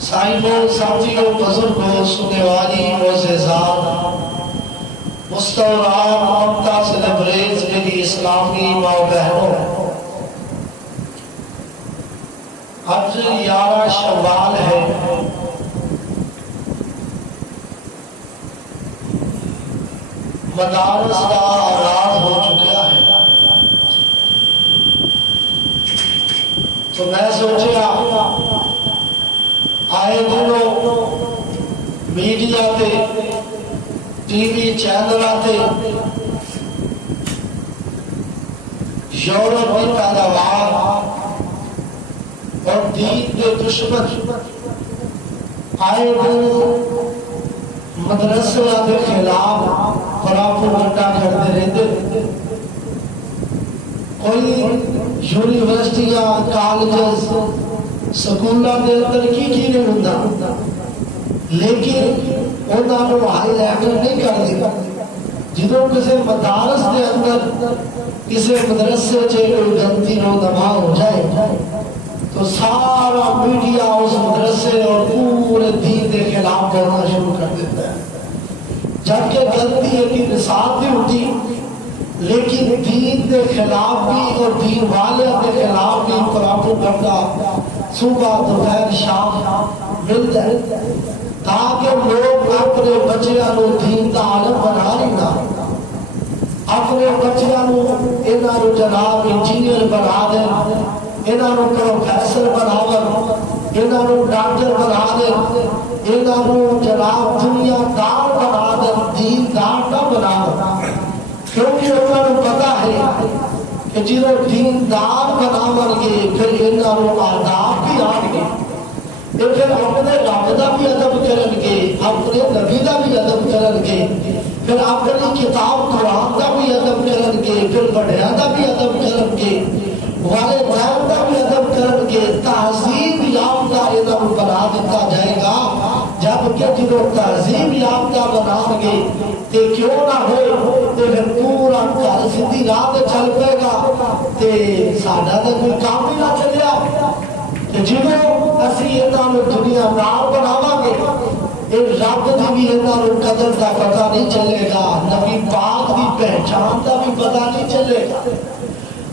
صاحبوں، ساتھیوں، بزرگوں، سننے والی معززات، مستورات، ممتاز لبریز میری اسلامی ماں بہنوں، آج 11 شوال ہے۔ مدارس کا آغاز ہو چکا ہے، تو میں سوچا آئے دنوں میڈیا تے ٹی وی چینل آتے یورپ کی پیداوار اور دین کے دشمن آئے دن مدرسے کے خلاف پراپیگنڈا کرتے رہتے۔ کوئی یونیورسٹیاں، کالجز، سکولوں کے اندر کی نہیں ہوتا، لیکن انہوں نے ہائی لیول نہیں کر دیا۔ جدوں کسی مدارس کے اندر کسی مدرسے سے کوئی غلطی رونما ہو جائے تو سارا میڈیا اس مدرسے اور پورے دین کے خلاف بولنا شروع کر دیتا ہے، جبکہ غلطی ایک انسان بھی ہوتی، لیکن دین کے خلاف بھی اور دین والے کے خلاف بھی پراپیگنڈا صبح دوپہر شام ملتا ہے، تاکہ لوگ اپنے بچیاں کو دین کا عالم بنا لینا، اپنے بچیاں کو جناب انجینئر بنا دیں، انہوں کو پروفیسر بنا دیں، انہوں کو ڈاکٹر بنا دیں، انہوں کو جناب دنیا دار بنا دیں، دین دار نہ بنا دیں، کیونکہ انہوں کو پتا ہے کہ جنہوں دین دار بنا گے پھر انہوں کو آداب بھی آن گے، پھر اپنے رب کا بھی ادب کرن گے، اپنے نبی کا بھی ادب کرن گے، پھر اپنی کتاب قرآن کا بھی ادب کرن گے، پھر بڑھیا کا بھی ادب کرن گے، والدین کا بھی ادب کرن گے، تہذیب یافتہ انہوں بنا دیتا جائے گا۔ جبکہ جنہوں تہذیب یافتہ بنا گے تو کیوں نہ ہو تو پھر پورا گھر سیدھی راہ چل پے گا تو ساڈا تو کوئی کام بھی نہ چلیا۔ جنہوں اسی انہوں دنیا دار بناواں گے، رب کی بھی انہوں قدر کا پتہ نہیں چلے گا، نبی پاک کی پہچان کا بھی پتہ نہیں چلے گا،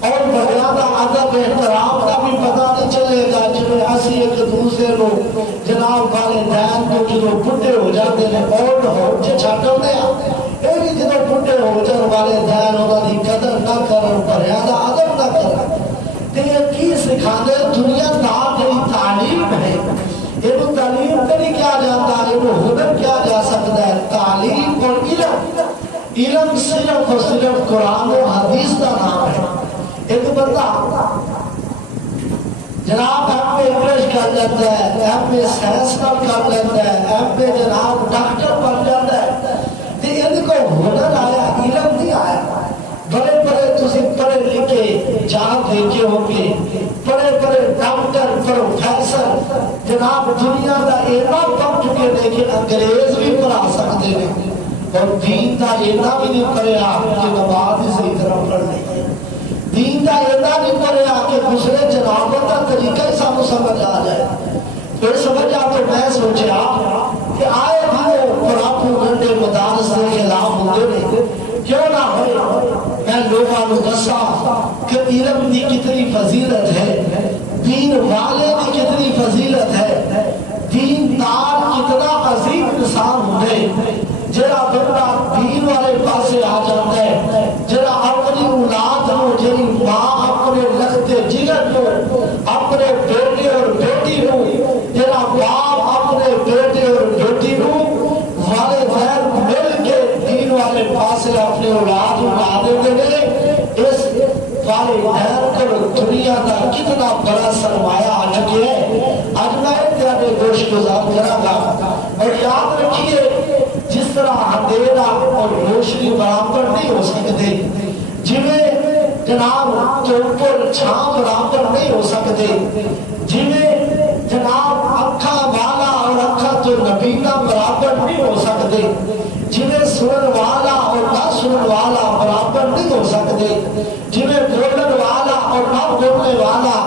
اور بڑیا کا ادب احترام کا بھی پتہ نہیں چلے گا۔ جنہیں اسی ایک دوسرے کو جناب والدین کو جنہوں بڈھے ہو جاتے ہیں اور ہو چھٹ ہوتے ہیں، یہ بھی جنہوں بڈھے ہو جان والدین انہوں کی قدر نہ کرن، بڑیا کا ادب نہ کرن، تو یہ کی سکھانے دنیا دار کی تعلیم ہے۔ یہ تعلیم نہیں کیا جاتا، یہ ہنر کیا جا سکتا ہے، تعلیم اور علم۔ علم صرف اور صرف قرآن و حدیث کا نام ہے۔ ایک بندہ جناب ایم اے انگلش کر لیتا ہے، ایم اے سائنس کر لیتا ہے، ایم اے جناب ڈاکٹر بن جاتا ہے، تو ان کو ہنر آیا، علم نہیں آیا۔ بڑے بڑے تسی پڑھے لکھے جہاں دیکھے ہوں گے، بڑے بڑے ڈاکٹر، پروفیسر جناب دنیا کا اینا پڑھ چکے تھے کہ انگریز بھی پڑھا سکتے ہیں، اور دین کا اینا بھی نہیں پڑھا کہ نماز ہی صحیح طرح پڑھ نہیں ہے، دین کا اینا نہیں پڑھا کہ دوسرے جنابوں کا طریقہ ہی سب سمجھ آ جائے۔ پھر سمجھ آ تو میں سوچا کہ آئے بھی پراپیگنڈے مدارس کے خلاف ہوتے رہے، کیوں نہ ہوئے میں لوگوں کو دسا کہ علم کی کتنی فضیلت ہے، دین والے کی کتنی فضیلت ہے، دین دار کتنا عظیم انسان ہوئے، جڑا بندہ دین والے پاسے آ جاتا ہے، جڑا اپنی اولاد کو، جڑی ماں اپنے لگتے جگر کو، اپنے بیٹے اور بیٹی کو، جڑا باپ اپنے بیٹے اور بیٹی کو والدین مل کے دین والے پاسے اپنے اولاد اٹھا دیتے ہیں، اس والدین کو دنیا کا کتنا بڑا سرمایہ آ چکے ہیں۔ آج میں اتنے گوش گزار کروں گا، اور یاد رکھیے جس طرح اندھیرا اور روشنی برابر نہیں ہو سکتے، جویں جناب اوپر چھاں برابر نہیں ہو سکتے، جویں جناب اکھا والا اور اکھا تو نبینا برابر نہیں ہو سکتے، جویں سنن والا اور نہ سنن والا برابر نہیں ہو سکتے، جویں بولن والا اور نہ بولنے والا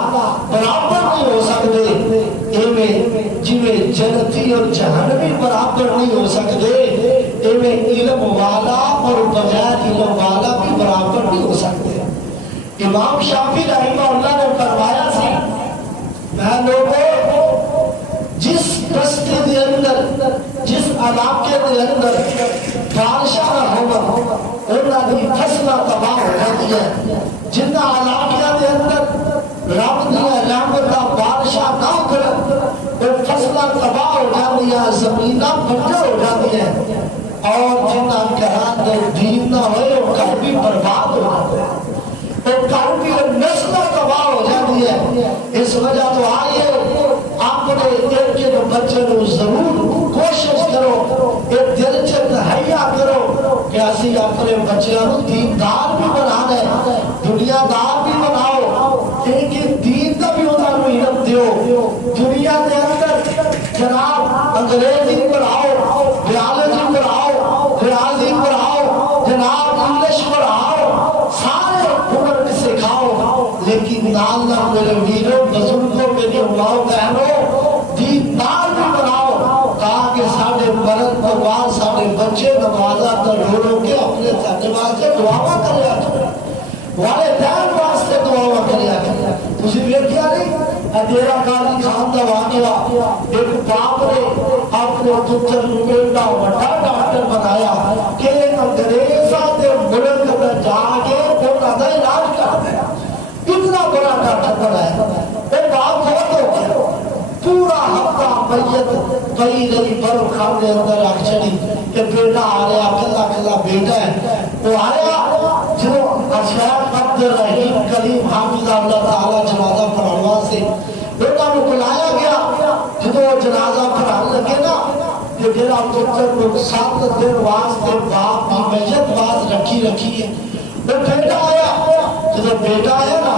برابر نہیں ہو سکتے، ایویں جویں جنتی اور جہنمی برابر نہیں ہو سکتے، ایویں علم والا اور بغیر علم والا بھی برابر نہیں ہو سکتے۔ امام شافعی رحمہ اللہ نے فرمایا سی، میں لوگوں جس بستی دے اندر، جس علاقے دے اندر بارشاں نہ ہون، انہاں دی فصلاں تباہ ہو جاتی ہے۔ جنہاں علاقے دے اندر رب دیا رحمتاں بارشاں نہ اترن، وہ فصلاں تباہ ہو جاتی ہیں، زمیناں بنجر ہو جاتی ہیں، اور جنہاں گھراں دے دین نہ ہوئے وہ گھر بھی برباد ہو جاتے ہیں، وہ گھر بھی نسلیں تباہ ہو جاتی ہے۔ اس وجہ تو آئیے اپنے ایک ایک بچے کو ضرور کوشش کرو، ایک دل چ تہیا کرو کہ اسی اپنے بچیاں کو دیندار بھی بنانا ہے، دنیا دار بھی بناؤ، لیکن دین کا بھی انہاں نوں علم دیو۔ دنیا دے اندر جناب انگریزی پڑھاؤ، بیالوجی پڑھاؤ، ریاضی پڑھاؤ، جناب انگلش پڑھاؤ، سارے ہنر سکھاؤ، لیکن نال نہ میرے ویروں بزرگوں میری ماؤں بہنوں دیندار بھی بناؤ، تاکہ سارے مرد کو بعد سارے بچے نمازہ تڑھولوں کے اپنے نمازے دعاواں کریا کریں، والدین واسطے دعاواں کریا کریں۔ تسی ویکھیا نہیں ڈیرا غازی خان دا واقعہ، ایک باپ نے اپنے پتر نوں ایڈا وڈا ڈاکٹر بنایا کہ انگریزاں دے ملک میں جا کے انہاں دا علاج کردا ہے، اتنا بڑا ڈاکٹر بنایا۔ وہ باپ فوت ہو گیا، پورا ہفتہ میت پئی رہی، برف خانے اندر رکھ چڑی کہ بیٹا آ رہا، کلا کلا بیٹا ہے۔ وہ آیا جو شیخ عبد الرحیم کلیم حافظ اللہ تعالیٰ جنازہ پڑھانا سے بیٹا کو بلایا گیا۔ جب وہ جنازہ پڑھانے لگے نا کہ جرا پتر کو 7 دن واسطے باپ کی میت واس رکھی ہے، وہ بیٹا آیا۔ جب بیٹا آیا نا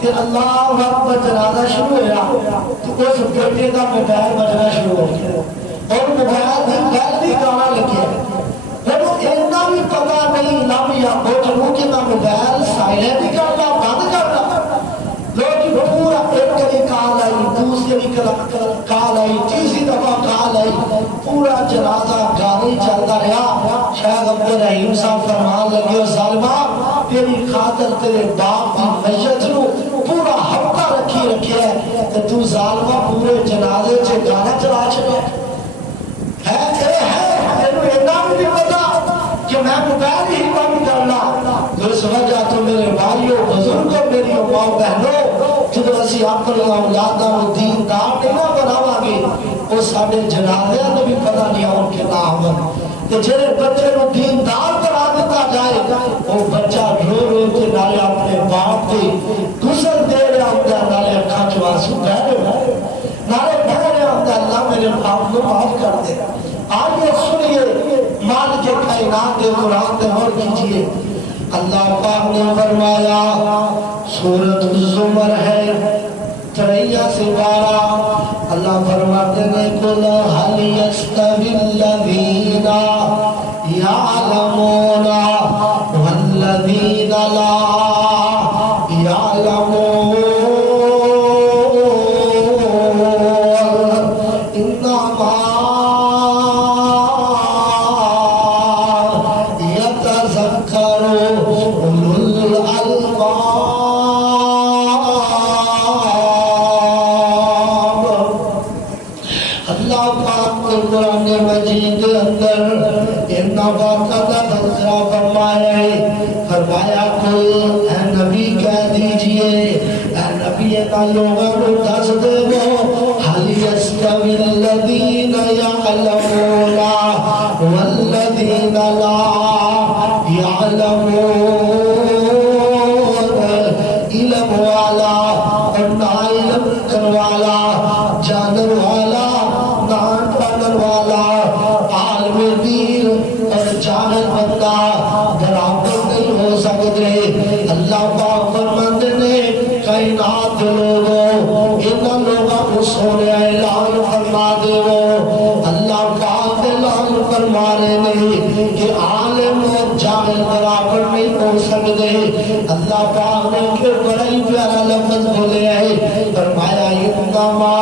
کہ اللہ اکبر جنازہ شروع ہوا تو اس بیٹے کا موبائل بجنا شروع ہو گیا، اور موبائل بھی بیل بھی گانا لگیا۔ جب اتنا بھی پتا نہیں لم یا بوجھنوں کہ میں موبائل سائلنٹ ہی کرنا بند کرنا، لیکن پورا ایک کلی کال آئی، دوسری کال آئی، تیسری دفعہ کال آئی، پورا جنازہ گانے چلتا رہا۔ شیخ عبد الرحیم صاحب فرمان لگے، ظالمہ تیری خاطر تیرے باپ کی میت نو پورا ہفتہ رکھی ہے کہ تو ظالمہ پورے جنازے سے گانا چلا چھڑے ہے بھی پتا کہ میں موبائل ہی بند کرنا۔ اس وجہ تو میرے بھائیوں بزرگوں میری ماں بہنوں، جب اسی اپنی اولاداں کو دیندار نہیں بناواں گے، وہ سارے جنازے تو بھی پتہ نہیں ان کے نام کہ جڑے بچے کو دیندار بنا دیتا جائے، وہ بچہ رو رو کے نالے اپنے باپ کے گزر دے رہا ہوتا ہے، نالے اکھاں چوں آنسو بہہ رہے، نالے کہہ رہا ہوتا ہے اللہ میرے باپ کو معاف کر دے۔ آئیے سنیے مالک کائنات کے قرآن تلاوت کیجیے۔ اللہ پاک نے فرمایا، سورۃ الزمر ہے 13 سے 12، اللہ فرماتے ہیں قُلْ هَلْ يَسْتَوِي الَّذِينَ يَعْلَمُونَ وَالَّذِينَ لَا يَعْلَمُونَ إِنَّمَا فرمایا کل اے نبی کہہ دیجئے، اے نبی کا لوگوں کو دس دے وہ حَلْ يَسْتَوِي الَّذِينَ يَعْلَمُونَ وَالَّذِينَ لَا يَعْلَمُونَ، علم والا اور نا علم کروالا، جانن والا نا پڑھن والا، عالم دین اور جاہل بندہ برابر نہیں ہو سکتے۔ اللہ پاک فرماتے نے کائنات لوگوں ان لوگوں کو سونے اعلان فرما دے، اللہ پاک اعلان فرما رہے ہیں کہ عالم اور جاہل برابر نہیں ہو سکتے۔ اللہ پاک نے کہ بڑا ہی پیارا لفظ بولے ہے، فرمایا انما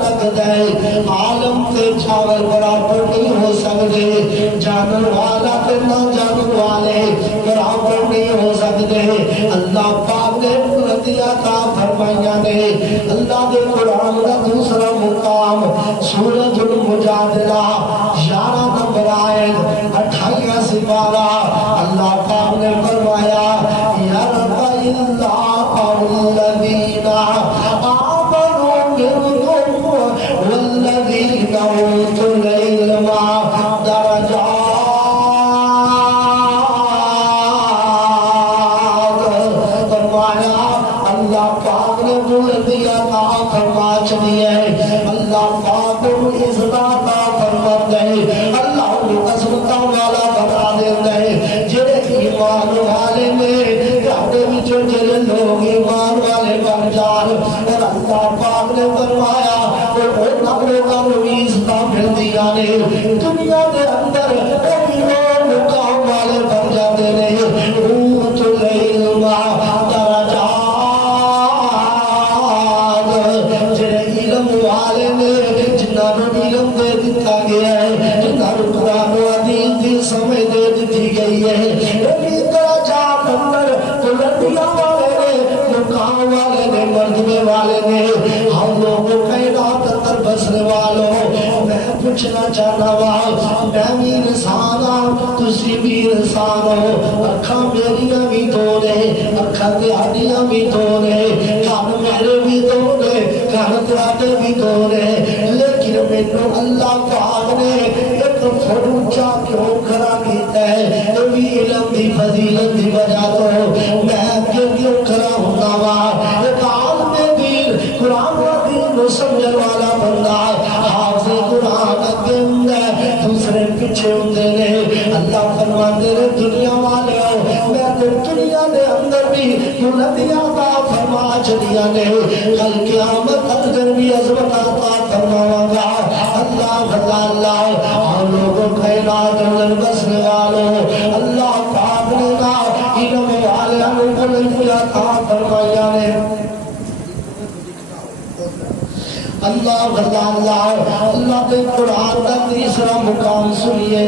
لگتا ہے عالم تے چاول برابر نہیں ہو سکتے جانن والا تے نہ جانن والے برابر نہیں ہو سکتے اللہ پاک نے بلندی عطا فرمائیاں نے اللہ دے قرآن کا دوسرا مقام سورۃ المجادلہ 11 نمبر آیت 28 سپارہ اللہ پاک نے فرمایا یا رب اللہ الذین آمنوا منکم والذین اوتوا العلم درجات فرمایا اللہ پاک نے بلندی عطا فرما چلی ہے اللہ پاک کو عزت عطا فرماتا ہے اللہ کو عظمتوں والا بنا دیتا ہے جڑے ایمان والے میں گھاٹے وچوں جڑے لوگ ایمان والے بن جان اور اللہ پاک نے فرمایا انہاں لوگاں نوں عزت ملدیاں نے دنیا دے اندر ایمان مقام والے بن جاتے نے اوت العلم والے نے جنہاں نوں علم دے دتا گیا ہے جنہاں نوں قرآن و حدیث دی سمجھ دے دتی گئی ہے اسی طرح جات اندر بلندیاں والے نے مقام والے نے مرتبے والے نے ہم لوگوں کائنات اندر بسنے والوں میں پوچھنا چاہنا وا میں بھی انسان ہوں تسی بھی انسان ہو اکھاں میریاں بھی دو نے اکھاں تہاڈیاں بھی دو نے کان میرے بھی دو نے کان تہاڈے بھی دو نے لیکن مینوں اللہ پاک نے ایک فٹ اونچا کیوں کھڑا کیتا ہے یہ بھی علم دی فضیلت دی وجہ تو میں کیوں کھڑا ہوندا وا ایک عالم دین قرآن و حدیث نو سمجھن والا بندہ حافظ قرآن اگے ہوندا ہے دوسرے پیچھے ہوندے نے اللہ فرماندے نے دنیا والے میں تے دنیا دے اندر بھی بلندیاں عطا فرما چلیاں نے کل قیامت اندر بھی عظمت عطا فرماواں گا اللہ اللہ اللہ ہم لوگوں کائنات اندر بسنے والوں اللہ پاک نے نا علم والے نوں بلندی عطا فرمائیاں نے اللہ اللہ اللہ کے قرآن کا تیسرا مقام سنیے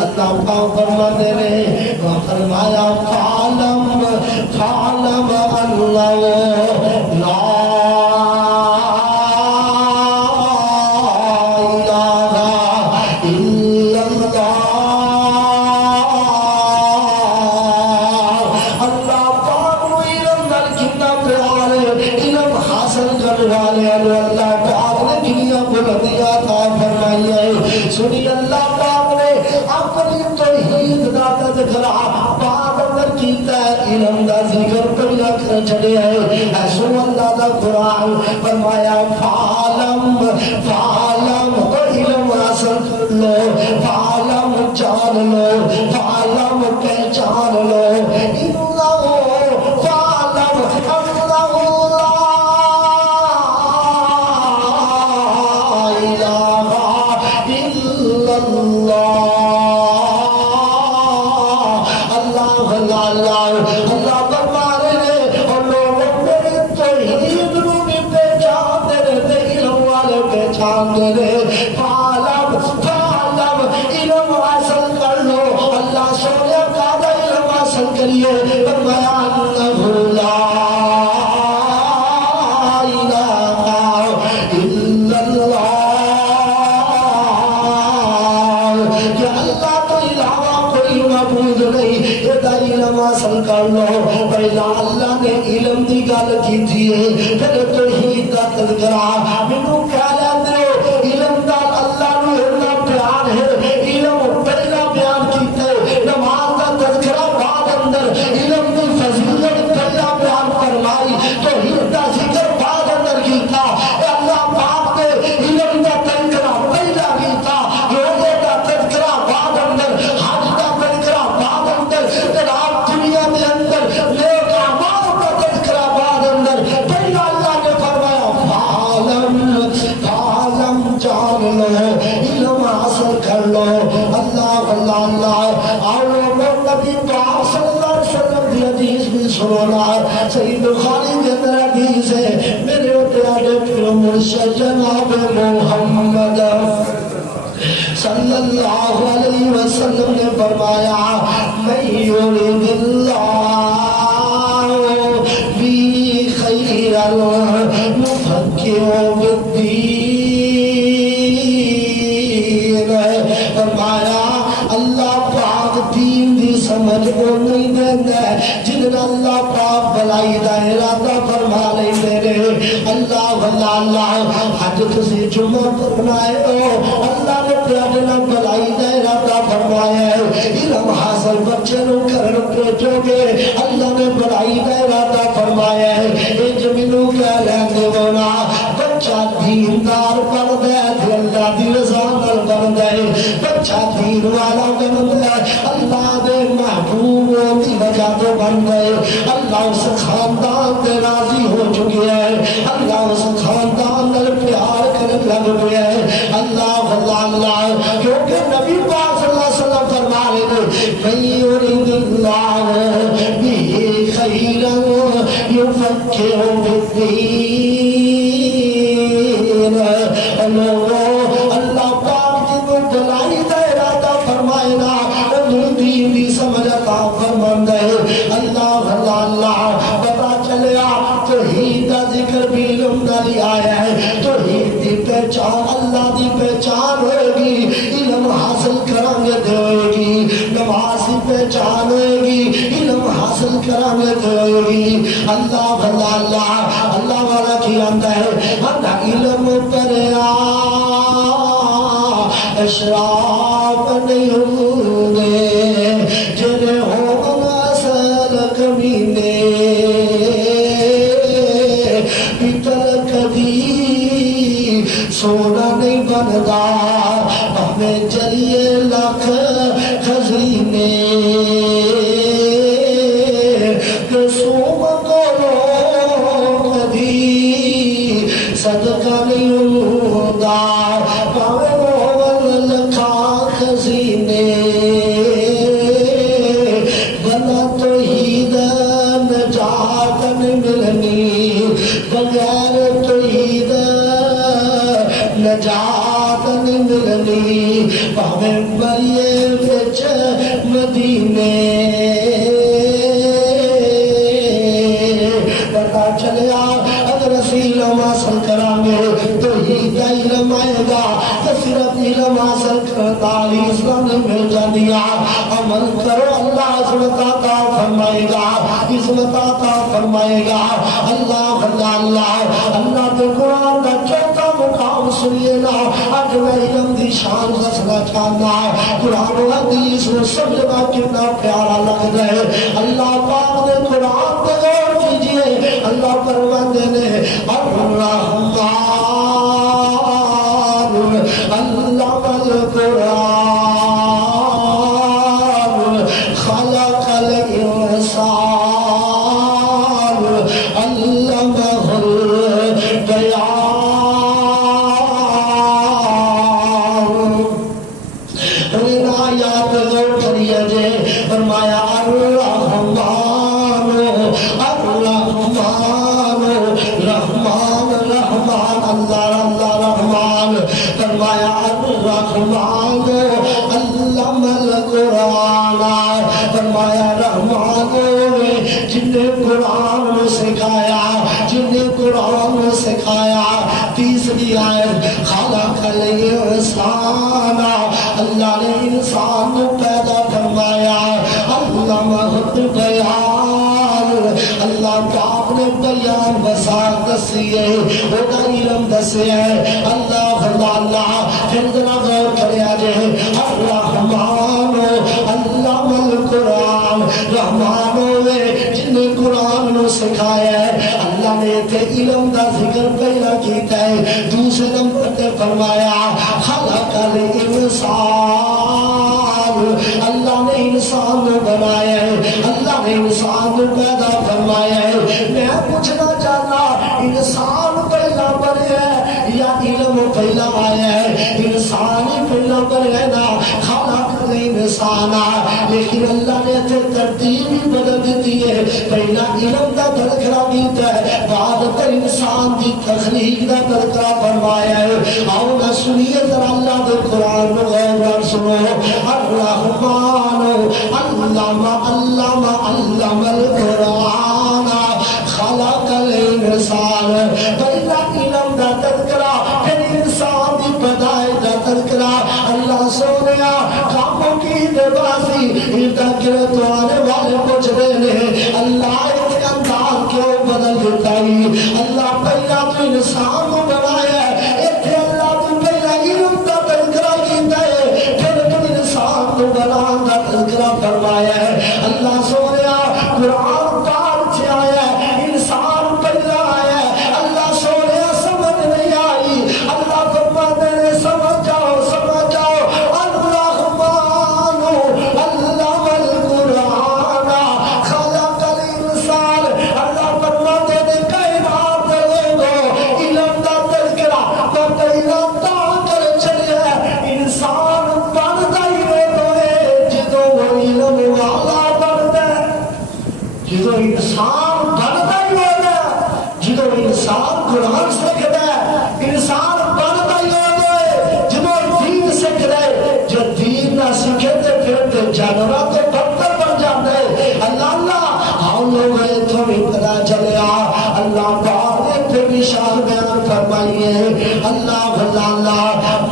اللہ پاک فرماتے ہیں فرمایا فعلم فعلم اللہ لا سنی اللہ پاک نے اپنی توحید دا تذکرہ بعد اندر کیتا ہے علم دا ذکر پڑھا کر چڑھے ہے ایسو اللہ دا قرآن فرمایا فعلم فعلم تو علم حاصل کر لو فعلم جان لو فعلم پہچان لو اللہ فعلم اللہ پہلا اللہ نے علم دی گل کی ہے پھر توحید دا تذکرہ مینوں کہہ لیندے ہو علم دا اللہ نوں اتنا پیار ہے علم پہلا بیان کیتا ہے نماز دا تذکرہ بعد اندر علم دی فضیلت پہلا بیان فرمائی توحید دا ذکر بعد اندر کیتا اللہ پاک نے علم دا تذکرہ پہلا کیتا روزے دا تذکرہ بعد اندر حج دا تذکرہ بعد اندر جناب دنیا دے اندر نیک اعمال کا تذکرہ بعد اندر پہلا اللہ نے فرمایا فعلم جان لو علم حاصل کر لو اللہ اللہ اللہ اور نبی پاک صلی اللہ علیہ وسلم کی حدیث بھی سنونا صحیح بخاری کے اندر حدیث سے میرے پیارے پھر مرشد جناب محمد صلی اللہ علیہ وسلم نے فرمایا من یرید اللہ بی خیرا یفقہہ فی الدین، فرمایا اللہ پاک دین دی سمجھ کو نہیں دینا جنہیں اللہ پاک بلائی دا ارادہ فرما لے میرے اللہ اللہ حج تسی جمعہ فرمائے ہو اللہ نے پیارے نہ بلائی دا ارادہ فرمایا ہے علم حاصل بچے نو کرن پریچو گے اللہ نے بلائی دا ارادہ فرمایا ہے اے جمینو کہہ لیندے ہونا بچہ دیندار بن دے اللہ دی رضا نال بن دے بچہ دین والا بن دے اللہ دے محبوب دی وجہ تو بن گئے اللہ اس خاندان دے راضی ہو چکے ہیں اللہ اس خاندان نال پیار کرنے لگ گئے ہیں اللہ اللہ کیونکہ نبی پاک صلی اللہ علیہ وسلم فرما رہے ہیں من یرید اللہ بہ خیرا یفقہہ فی الدین، اللہ پاک جنہوں بلائی دا ارادہ فرمائے نا انہوں دین دی سمجھ عطا فرمان دے اللہ اللہ پتا چلیا توحید دا ذکر بھی علم نالی آیا ہے توحید دی پہچان اللہ دی پہچان ہوئے گی علم حاصل کرانگے دے ہوئے گی نماز دی پہچان ہوئے گی علم حاصل کرانگے دے ہوئے گی اللہ اللہ والا کی آندہ ہے ہنہ علم پر اشراف نہیں ہوں گے جنہیں ہوں اصل کمینے پیتر کبھی سونا نہیں بندا ہمیں جلیے لاکھ خزینے رسوم کرو کبھی صدقہ نہیں ہوگا بنا توحید نجات نہیں ملنی بغیر توحید نجات نہیں ملنی پاویں مریے وچ مدینے پتا چلیا اگر اسی علم حاصل کرانگے توحید کا علم آئے گا تو صرف علم حاصل کرتا اسلام مل جاندیا عمل کرو اللہ عظمت عطا فرمائے گا عظمت عطا فرمائے گا اللہ اللہ دے قرآن کا چوتھا مقام سنیے نا آج میں علم دی شان غسنا چاہنا قرآن و حدیث میں سمجھنا کتنا پیارا لگ جائے اللہ پاک نے قرآن پہ غور کیجئے اللہ فرماندے نے الرحمن علم القرآن خلق الانسان علمہ البیان ان آیات غور کریے فرمایا الرحمن رحمان اللہ رحمان فرمایا الرحمن علم القرآن فرمایا رحمان جن نے قرآن میں سکھایا جن نے قرآن میں سکھایا تیسری آیت خلق الانسان اللہ نے انسان کو پیدا فرمایا علمہ البیان اللہ پاک نے بیان بساط دسیے اوہ علم دسیے اللہ پھر ذرا غور کرے آجے الرحمن علم القرآن رحمان ہوئے جن نے قرآن نو سکھایا ہے اللہ نے تے علم دا ذکر پہلا کیتا ہے دوسرے نمبر تے فرمایا خلق الانسان اللہ نے انسان کو بنایا ہے اللہ نے انسان کو پیدا فرمایا ہے میں پوچھنا چاہنا انسان پہلا بنے ہے یا علم پہلا آیا ہے انسان ہی پہلا بنے ہے نا خلق الانسان لیکن اللہ نے ترتیب ہی بدل دیتی ہے پہلا علم دا دھڑکڑا دیتا ہے بعد تخلیق دا تذکرہ فرمایا ہے. آؤ نہ سنیے ذرا اللہ دے قرآن کو غور نال سنو. الرحمن علم القرآن خلق الانسان. پہلا علم دا تذکرہ پھر انسان دی پیدائش دا تذکرہ. اللہ سونیا کاموں کی دباسی تذکرہ تو آنے والے پوچھ رہے ہیں اللہ اس کا انداز کیوں بدل دیتا ہے. اللہ پہلا تو انسان کو بنایا ہے. اتنے اللہ تو پہلا علم دا تذکرہ کیتا ہے پھر تو انسان کو بنان دا تذکرہ فرمایا ہے. اللہ سونیا قرآن پاک سے آیا ہے انسان پہلا آیا ہے. اللہ سونیا سمجھ نہیں آئی. اللہ فرماتے ہیں سمجھ جاؤ سمجھ جاؤ. الرحمن علم القرآن خلق الانسان. اللہ فرماتے ہیں کائنات دے لوگوں علم دا تذکرہ پہلا تا کر چلے انسان بنتا ہی رہتا ہے جدوں وہ علم والا بنتا ہے. جدوں انسان بنتا ہی ہوتا ہے جدوں انسان قرآن سیکھتا ہے. انسان بنتا ہی ہوتا ہے جدوں دین سیکھتا ہے. جو دین نہ سیکھے تے پھر تے جانوروں تو بدتر بن جاتا ہے. اللہ ہم لوگ تو بھی پتا چلیا اللہ پاک نے پھر بھی شان بیان فرمائی ہے. اللہ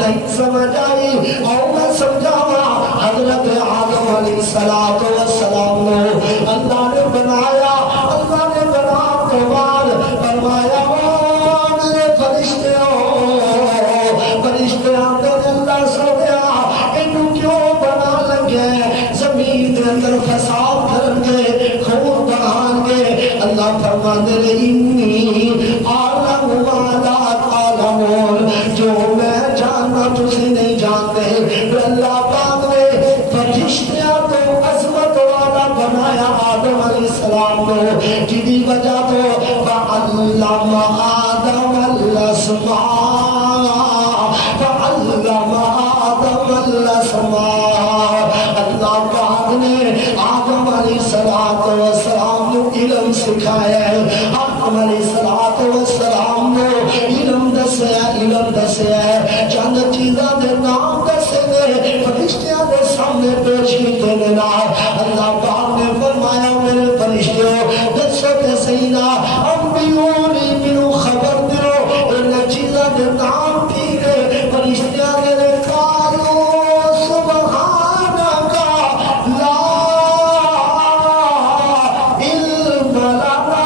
نہیں سمجھ آئی اور میں سمجھاوا. حضرت آدم علیہ السلام نے اللہ نے بنایا. اللہ نے بنا کے بعد فرمایا میرے فرشتے آتے اللہ سویا انہوں کیوں بنا لگے زمین کے اندر فساد کرن گے خون بہان گے. اللہ فرماتے ہیں انی عالم ما لا تعلمون. جو میں جاننا تسی نہیں جانتے. اللہ پاک نے فرشتیاں تو عظمت والا بنایا آدم علیہ السلام کو جدی وجہ تو فعلم آدم الاسماء. اللہ پاک نے آدم علیہ السلام کو علم سکھایا ہے. آدم علیہ السلام کو علم دسیا ہے. چند چیزاں دے نام دسے گئے فرشتیاں دے سامنے پیش کیتے دینا. اللہ پاک نے فرمایا میرے فرشتوں دسو تے سینا انبیونی منو خبر دیو ان چیزاں دے نام کی گئے. فرشتیاں نے قالو سبحانک لا علم لنا.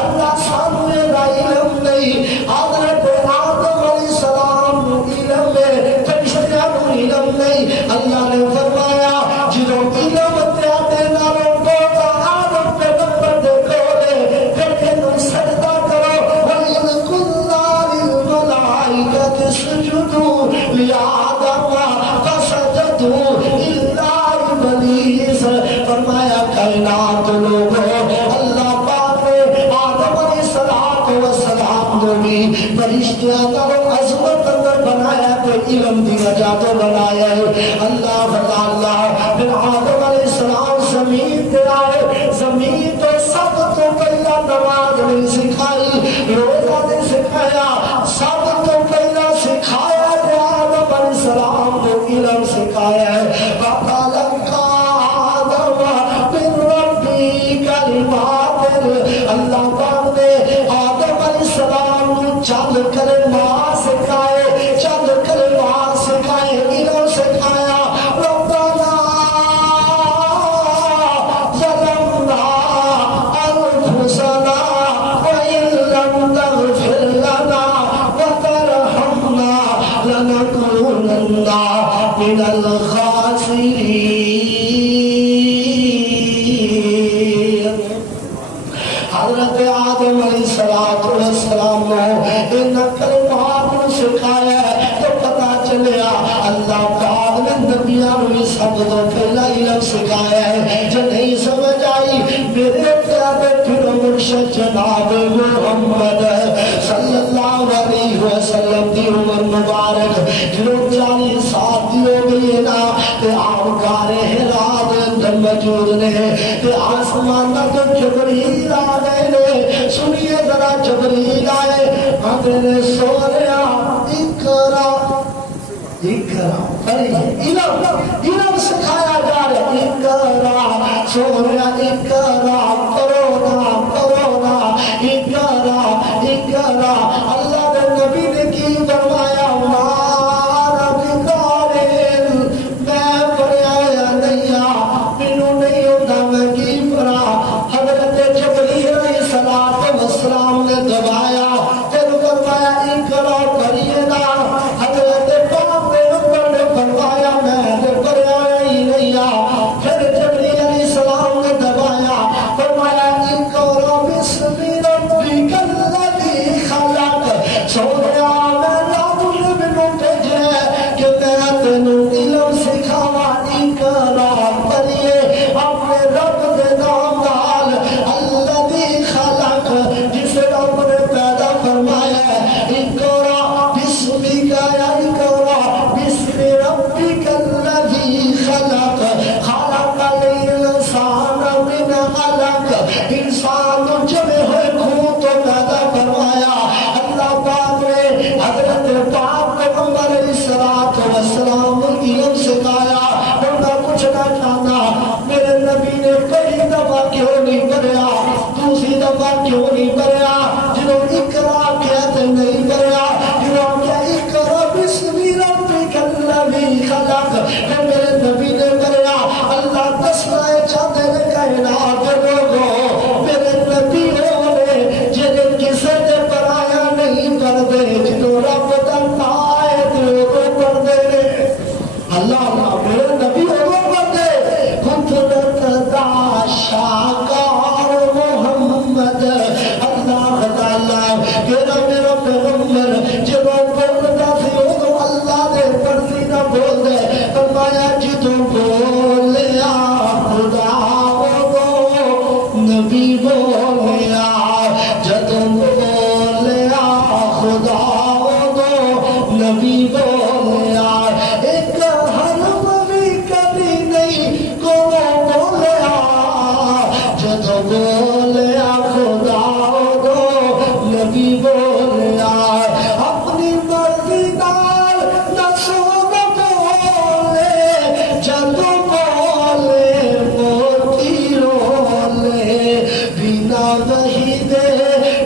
اللہ سامنے دا علم نہیں. حضرت آدم علیہ السلام علم ہے فرشتیاں کو علم نہیں. اللہ نے فرمایا جدوں علم تے نالوں بہت آدم پہ نمبر دے کھولے پھر تینوں سجدہ کرو. وَإِذْ قُلْنَا لِلْمَلَائِكَةِ اسْجُدُوا لِآدَمَ فَسَجَدُوا إِلَّا إِبْلِيسَ. فرمایا کائنات لوگوں اللہ پاک نے آدم علیہ السلام کو بھی فرشتیاں کا عظمت اندر بنایا تو علم دی وجہ تو بنایا ہے. اللہ پھر آدم علیہ السلام زمین پہ آئے. زمین تو سب تو پہلا نماز نہیں سکھائی روزہ نہیں سکھایا. سب تو پہلا سکھایا کہ آدم علیہ السلام کو علم سکھایا ہے. وَقَالَ آدَمَ مِن رَبِّي کَلِمَاتٍ. اللہ پاک نے آدم علیہ السلام کو چند کلمات سکھائے چند کلمات سکھائے علم سکھایا. ربنا ظلمنا انفسنا وإن لم تغفر لنا وترحمنا لنكونن من الخاسرين. حضرت آدم علیہ السلام نے ان کلمات کو سکھایا تو پتا چلیا اللہ پاک نے نبیوں کو سب تو پہلا علم سکھایا ہے. جو نہیں سمجھ آئی میرے پیارے پھر مرشد جناب محمد صلی اللہ علیہ وسلم دی عمر مبارک جو 40 سال دی ہو گئی نا تے آپ کارے ہراد اندر موجود نے تے آسمان تو جبریل آ گئے نے سنیے ذرا جبریل آئے آتے نے سونیا اقرا اقرا علم سکھایا جا رہا ہے اقرا سونیا اقرا کرونا کرونا اقرا اقرا اللہ کے نبی نے کی فرمایا مارا بکارل میں پڑھایا نہیں مینوں نہیں ہوتا میں کی پڑھا حضرت جبریل علیہ السلام نے دبایا پھر فرمایا اقرا پڑھیے نا حضرت پاک پیغمبر نے فرمایا میں نے پڑھایا ہی نہیں پھر جبریل علیہ السلام نے دبایا فرمایا اقرا بسم ربک الذی خلق سونیا میں رب نے مینوں بھیجا کہ میں تینوں علم سکھاواں اقرا پڑھیے اپنے رب دے نام نال الذی خلق جس رب نے پیدا فرمایا اقرا بسمک یا اقرا بسم ربک الذی خلق خلق الانسان من علق انسان جمے ہوئے خون تو پیدا فرمایا اللہ پاک نے حضرت پاک پیغمبر علیہ السلام علم سکھایا بندہ پوچھنا چاہتا میرے نبی نے پہلی دفعہ کیوں نہیں پڑھا دوسری دفعہ کیوں نہیں پڑھا جنہوں اقرا کہتے نہیں پڑھا جنہوں کیا اقرا بسم ربک الذی خلق کہ میرے نبی نے پڑھا اللہ دسنا چاہتے نے کائنات لوگوں میرے نبی ہونے جنہیں کسے نے پڑھایا نہیں پڑھتے جنہوں رب دلتا ہے تو پڑھتے اللہ میرے نبی ہونے پڑھتے خطرت دا شاکار محمد اللہ تعالیٰ میرا پیغمبر جب بولتا تھی وہ اللہ نے پڑھتی نہ بول دے فرمایا جدو بولیا خدا وہ نبی بولیا جدو بولیا خدا وہ نبی بولیا ایک حرم بھی کبھی نہیں کو بولیا جدو بولیا خدا وہ نبی بولیا اپنی مرضی نال نسو نہ بولے جدو بولے موتی رولے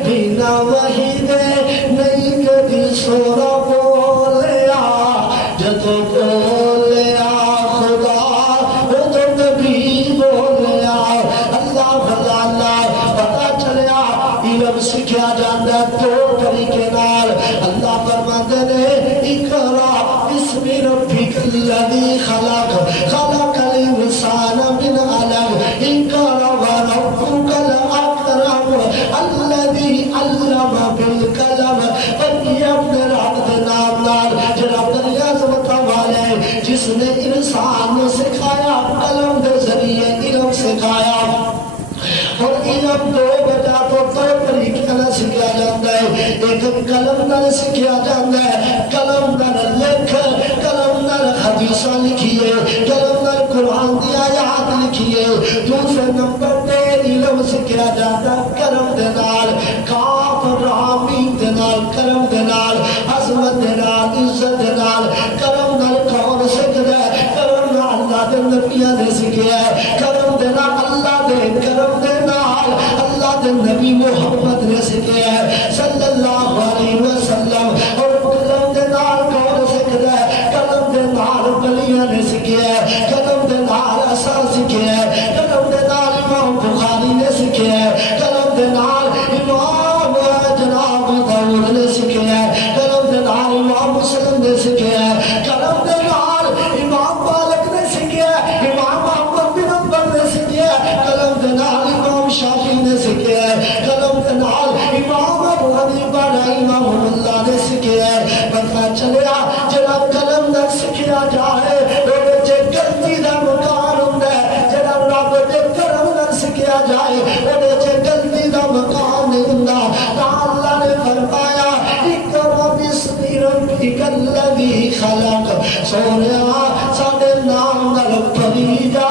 بنا وحی دے نہیں کبھی سورا بولیا جدو بولیا خدا وہ تو نبی بولیا اللہ اللہ پتا چلیا علم سکھیا جاندہ دو طریقے نال اللہ فرماتے نے اقرا بسم ربک الذی خلق خلق الانسان من علق اقرا وربک الاکرم الذی علم بالقلم بنی اپنے رب دے نام نال جناب دریا زمتا والے جس نے انسان کو سکھایا قلم دے ذریعے علم سکھایا اور علم دو بجا تو دو طریقے نال سکھیا جاتا ہے ایک قلم نال سکھیا جاتا ہے قلم نال لکھ قلم نال حدیثاں لکھیے قلم نال قرآن دی آیات لکھیے دوسرے نمبر تے علم سکھیا جاتا قلم دے نال کاف را میم دے نال قلم دے نال عظمت دے نال عزت دے نال قلم نال کون سکھدا ہے قلم نال اللہ دے نبیاں نے سکھیا ہے قلم دے نال اللہ دے کرم دے نال اللہ دے نبی محمد نے سکھیا ہے صلی اللہ علیہ وسلم اور قلم دے نال کون سکھدا ہے قلم دے نال ولیاں نے سکھیا ہے قلم دے نال اساں سکھیا ہے قلم دے نال امام بخاری نے سکھیا ہے قلم دے نال امام جناب داؤد نے سکھیا ہے قلم دے نال امام مسلم نے سکھیا ہے قلم دے نال امام مالک نے سکھیا ہے امام احمد بن حنبل نے سکھیا ہے قلم دے نال امام شافعی نے سکھیا ہے قلم دے نال امام ابو حنیفہ رحمہ اللہ نے سکھیا ہے پتہ چلیا جڑا قلم نال سکھیا جائے وہ جے گلتی دا مکان ہوندا ہے جڑا رب دے کرم نال سکھیا جائے وہ جے گلتی دا مکان نہیں ہوندا تا اللہ نے فرمایا اقرا بسم ربک الذی خلق سونیا ساڈے نام نال پڑھی جا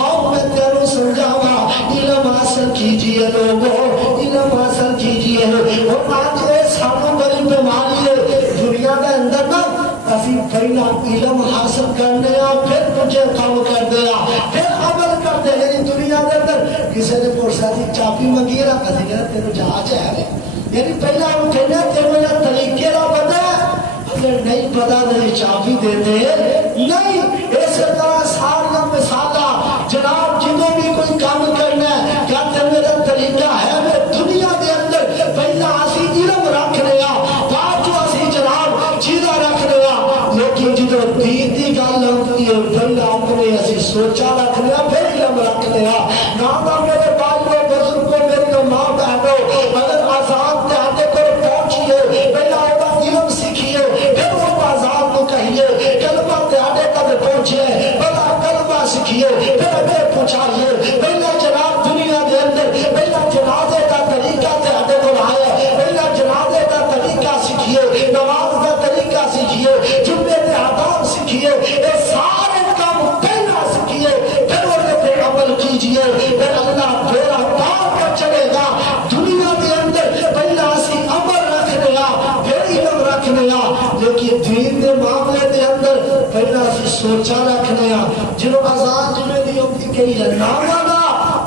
اور میں تیروں سمجھاوا علم حاصل کیجئے لوگوں علم حاصل کیجئے اور آج اے سانوں بڑی بیماری ہے دنیا کے اندر نا اسی پہلا علم حاصل کرنے پھر تجھے کام کر دیا پھر عمل کر دے یعنی دنیا کے اندر کسی نے پوچھا تھی چابی منگی رہا کسی کہنا تیروں جہاز ہے یعنی پہلا ہم کہنا تیروں یا طریقے نہ پتا اگر نہیں پتا نہیں چابی دیتے نہیں اس طرح سارا مثالہ جناب جنہوں بھی کوئی کام کرنا ہے کیا میرا طریقہ ہے میں دنیا کے اندر پہلا اسی علم رکھ لیا بعد جو اسی جناب چیزاں رکھ لیا لیکن جدو دین دی گل ہوتی ہے پہلا اپنے اسی سوچا رکھ لیا پھر علم رکھ لیا نہ میرے بھائیوں بزرگوں میری ماں بہنوں اگر آزاد تے آتے کو پہنچیے پہلا ہوگا علم سیکھیے پھر وہ آزاد کو کہیے کلمہ تے آتے تک پہنچیے پہلا کلمہ سیکھیے پھر ہمیں پہنچائیے پہلا جناب دنیا کے اندر پہلا جنازے کا طریقہ تے آتے کو آئے پہلا جنازے کا طریقہ سیکھیے نماز کا طریقہ سیکھیے جمعے تے آداب سیکھیے یہ سارے کام پہلا سیکھیے پھر انہیں پہ عمل کیجئے پھر اللہ پھیرا کام کر چلے گا دنیا کے اندر پہلا اسی عمل رکھ لیا پھر علم رکھ لیا لیکن دین کے معاملے کے اندر پہلا اسی سوچا رکھ لیا جنہوں آزاد جنہیں دی ہوتی کہی ہے نامانا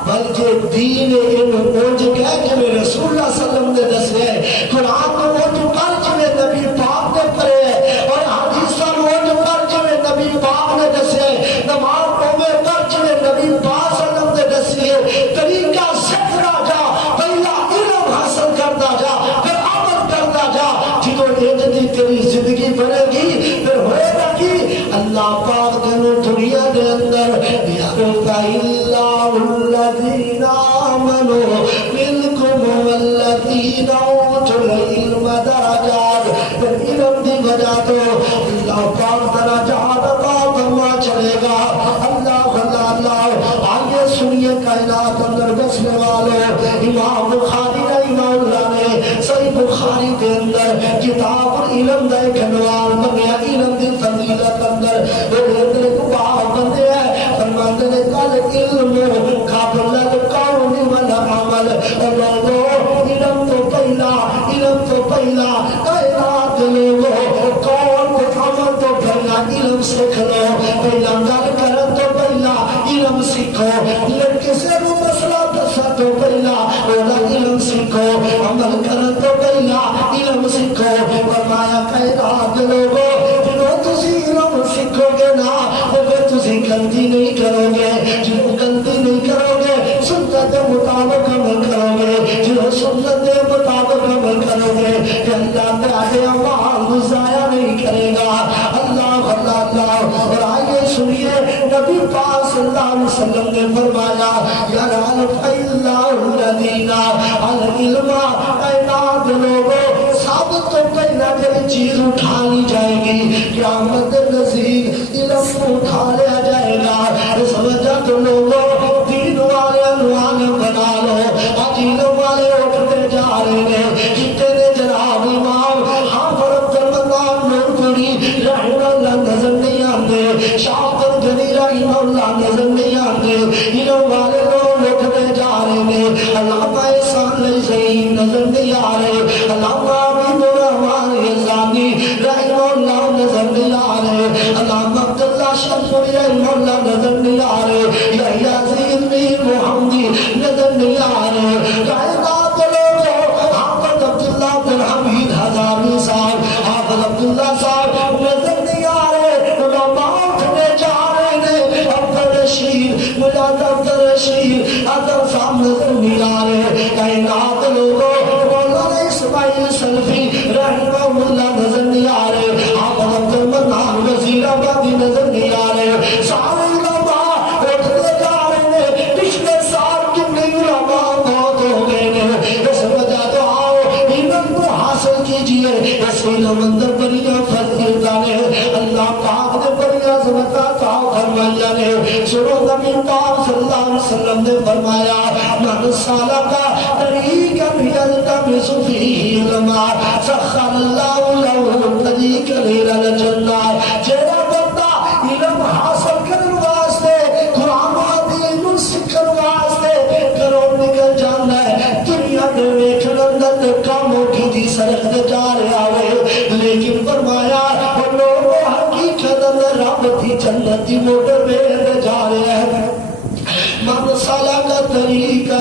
بلکہ دین علم اونج کہہ کہ میں رسول اللہ صلی اللہ علیہ وسلم نے دسے قرآن کو اونج کر جنہیں نبی پاک نے پڑھے اور حدیثہ اونج کر جنہیں نبی پاک نے دسے نماز پڑھے کر جنہیں نبی پاک صلی اللہ علیہ وسلم نے دسے طریقہ سکھنا جا پہلا علم حاصل کرتا جا پھر عمل کرتا جا جنہوں ایجدی تیری زندگی بنے گی پھر ہوئے گا کی اللہ پاک دنوں دنیا کے اندر یارتا اللہ الذین آمنوا منکم والذین اوتوا العلم درجات پھر علم دی وجہ تو اللہ پاک درجات عطا فرما چلے گا اللہ اللہ آئیے سنیے کائنات اندر بسنے والے امام بخاری رحمہ اللہ نے صحیح بخاری کے اندر کتاب العلم دے کھنوار بنیا علم دی فضیلت اندر اندر باب بندے ہیں فرماندے نے کل علم قابل القول والعمل اللہ علم تو پہلا کائنات لوگوں قول و عمل تو پہلا علم سکھ لو پہلا گل کرن تو پہلا علم سیکھو کسی کو مسئلہ دسا تو پہلا اولا علم سیکھو عمل کرن تو پہلا علم سیکھو فرمایا کائنات لوگوں جنہوں تسی علم سیکھو گے نا وہ تسی غلطی نہیں کرو گے جنہوں غلطی نہیں کرو گے سنت کے مطابق عمل کرو گے جنہوں سنت کے مطابق عمل کرو گے کہ اللہ تعالی عمال ضائع نہیں کرے گا اللہ اللہ اللہ اور آئیے سنیے نبی پاک صلی اللہ علیہ وسلم نے فرمایا یرالف اللہ الذین العلم کائنات لوگوں سب تو پہلا جب چیز اٹھانی جائے گی قیامت نزدیک علم اٹھا لیا جائے گا اس وجہ تو لوگوں دین والے عالم بنا لو آج علم والے اٹھتے جا رہے ہیں کتنے جناب امام حافظ عبدالمنان نورپوری رحمہ اللہ نظر نہیں آتے شاہ غنی رحمہ اللہ نظر نہیں آتے علم والے لوگ اٹھتے جا رہے ہیں علامہ احسان علی صحیح نظر نہیں آ رہے علامہ حبیب الرحمن یزدانی رحمہ اللہ نظر نہیں آ رہے علامہ عبداللہ شمسوری رحمہ اللہ نظر نہیں آ رہے یحییٰ عزیز میر محمدی نظر نہیں آ رہے کائنات لوگوں حافظ عبداللہ عبدالحمید ہزامی صاحب حافظ عبداللہ صاحب نظر نہیں آ رہے علماء اٹھنے جا رہے ہیں عبدالرشید مجاہد عبدالرشید عدل صاحب نظر نہیں آ رہے کائنات لوگوں مولانا اسماعیل سلفی رحمہ اللہ نظر نہیں آ رہے حافظ عبدالمنان وزیر آبادی نظر نہیں آ رہے سارے علماء اٹھتے جا رہے ہیں پچھلے سال کتنے علماء بہت ہو گئے ہیں اس وجہ تو آؤ علم کو حاصل کیجئے اس علم اندر بڑیاں فضیلتاں نے اللہ پاک نے بڑی عظمت عطا فرمایا نے سنو نبی پاک صلی اللہ علیہ وسلم نے فرمایا من سالک طریقا یلتمس فیہ علما سخر اللہ لہ طریقا الی الجنہ جیڑا بندہ علم حاصل کرنے واسطے قرآن سالک طریقا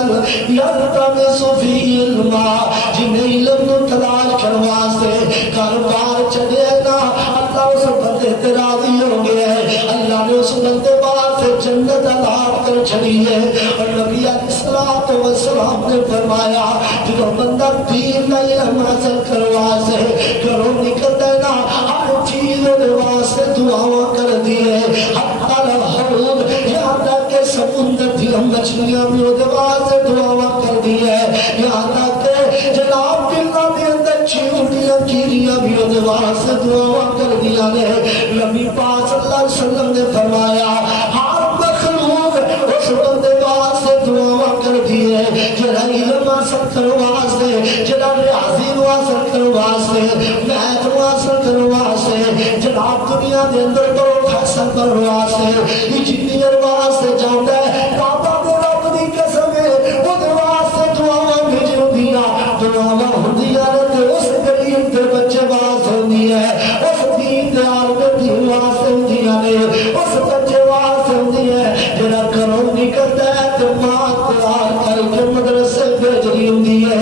یلتمس فیہ الماء جنہیں علم کو تلاش کروا سے کاروبار چلے گا اللہ اس بندے تے راضی ہو گیا ہے اللہ نے اس بندے بعد سے جنت عطا کر چھڑی ہے اور نبی علیہ الصلوۃ والسلام نے فرمایا جو بندہ دین کا علم حاصل کروا سے گھروں نکلتا ہے نا ہر چیز دے واسطے دعا کر دیے حتی الحوض یہاں تک کہ سمندر دی مچھلیاں بھی دے واسطے دعا کر دیے یہاں تک کہ جناب دلوں دے اندر چیونٹیاں کیڑیاں بھی دے واسطے دعا کر دیا نے نبی پاک صلی اللہ علیہ وسلم نے فرمایا ہر مخلوق اس بندے واسطے دعا کر دیے جڑا علم حاصل کروا سے جڑا ریاضی حاصل کروا سے میتھ حاصل کروا سے جناب دنیا دے اندر پروفیسر کروا سے انجینئر واسطے جاندا ہے بابا دے رب دی قسم ہے او دے واسطے دعاواں بھیجدیاں دعاواں ہوندیاں تے اس غریب دے بچے واسطے ہوندیاں اس دین دے عالم دی واسطے ہوندیاں نے اس بچے واسطے ہوندیاں جڑا گھروں نکلدا ہے تے ماں تیار کر کے مدرسے بھیجنی ہوندی ہے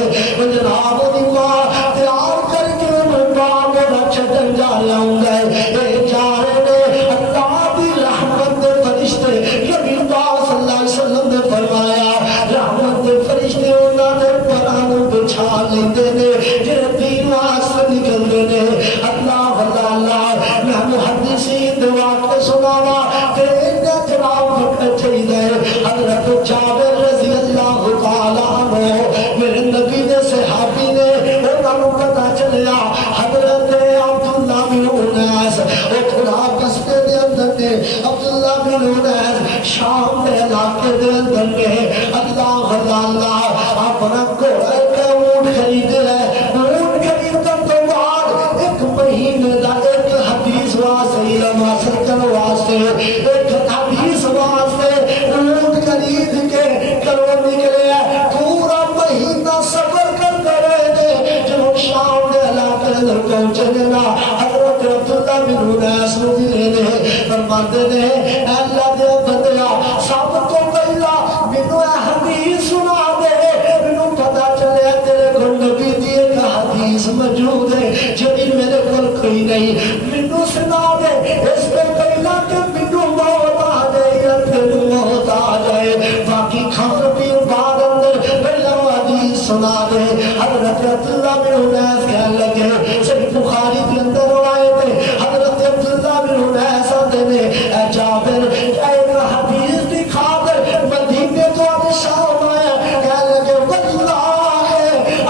جناب دی ماں تیار کر کے باپ دا چھڈن جا رہا ہوندا ہے اے جا رہے نے اللہ دی رحمت دے فرشتے نبی پاک صلی اللہ علیہ وسلم نے فرمایا رحمت دے فرشتے انہاں دے پراں نوں بچھا لیندے نے جڑے دین واسطے نکلدے نے اللہ اللہ میں محدثین دے واقعے سناواں تے انہاں جناب وقت چاہیے حضرت جابر رضی اللہ تعالی عنہ میرے نبی دے صحابی نے انہاں نوں پتہ چلیا حضرت عبداللہ بن انیس او خدا قصبے دے اندر نے عبداللہ بن انیس شام دے علاقے دے اندر نے اللہ اللہ اپنا گھوڑا کا اونٹ خرید ہے اونٹ خریدن تو بعد ایک مہینے دا ایک حدیث واسطے علم حاصل کرنے واسطے ایک حدیث واسطے اونٹ خرید کے کرو نکلے پورا مہینہ صبر کرتے رہے جب شام دے علاقے اندر پہنچے نا حضرت عبداللہ بن انیس رضی اللہ عنہ فرماتے نے اللہ دے بندیا سب تو پہلا مینوں حدیث سنا دے مینوں پتہ چلے تیرے کول نبی دی ایک حدیث موجود ہے جڑی میرے کول کوئی نہیں مینوں سنا دے اس سے پہلا کہ مینوں موت آ جائے یا پھر موت آ جائے باقی کھان پین بعد اندر پہلا حدیث سنا دے حضرت عبداللہ بن انیس کہنے لگے صحیح بخاری کے اندر روایت ہے حضرت عبداللہ بن انیس آتے نے اے جابر ایک حدیث دکھا دے مدینے تو آنے شام آیا کہنے لگے واللہ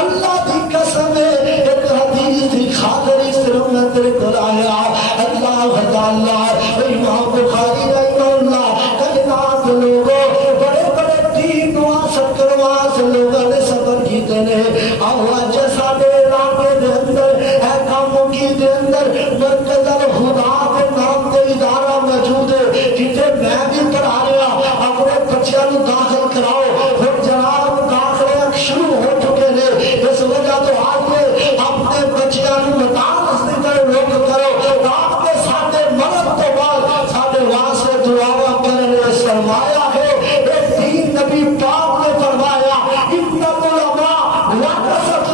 اللہ دی قسم ہے ایک حدیث دکھا دے اس طرح میں تیرے کو آیا اللہ تعالی امام بخاری رحمہ اللہ کائنات لوگوں بڑے بڑے دین واسط کروا سے لوگوں نے سفر کیتے نے آواز جیسا دے علاقے دے اندر اے کاموں کی دے اندر مرکز الہدا کے نام دے ادارہ موجود ہے جتے میں بھی پڑھا رہا اپنے بچیاں نو داخل کراؤ پھر جناب داخلے شروع ہو چکے نے اس وجہ تو آئیے اپنے بچیاں نو مدارس دی طرح روک کرو رات کے ساتھے مرد تو بعد ساتھے واسطے دعاواں کرنے فرمایا ہے اے دین نبی پاک نے فرمایا ان العلماء ورثۃ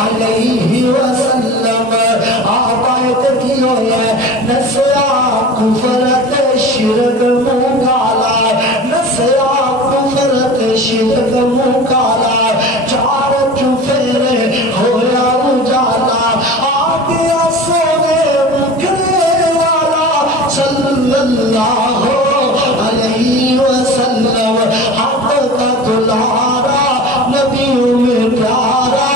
علیہ وسلم آپ آیت کی ہوئے نسیا کفرت شرک مکالا نسیا کفرت شرک مکالا چار چفیرے ہویا اجالا آگیا سونے مکرے والا صلی اللہ علیہ وسلم حق کا دلارا نبیوں میں پیارا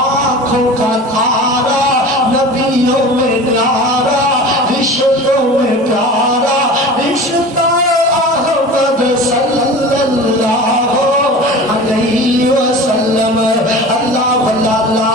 آنکھوں کا تارا نبیوں میں پیارا رشتوں میں پیارا رشتہ احمد صلی اللہ علیہ وسلم اللہ اللہ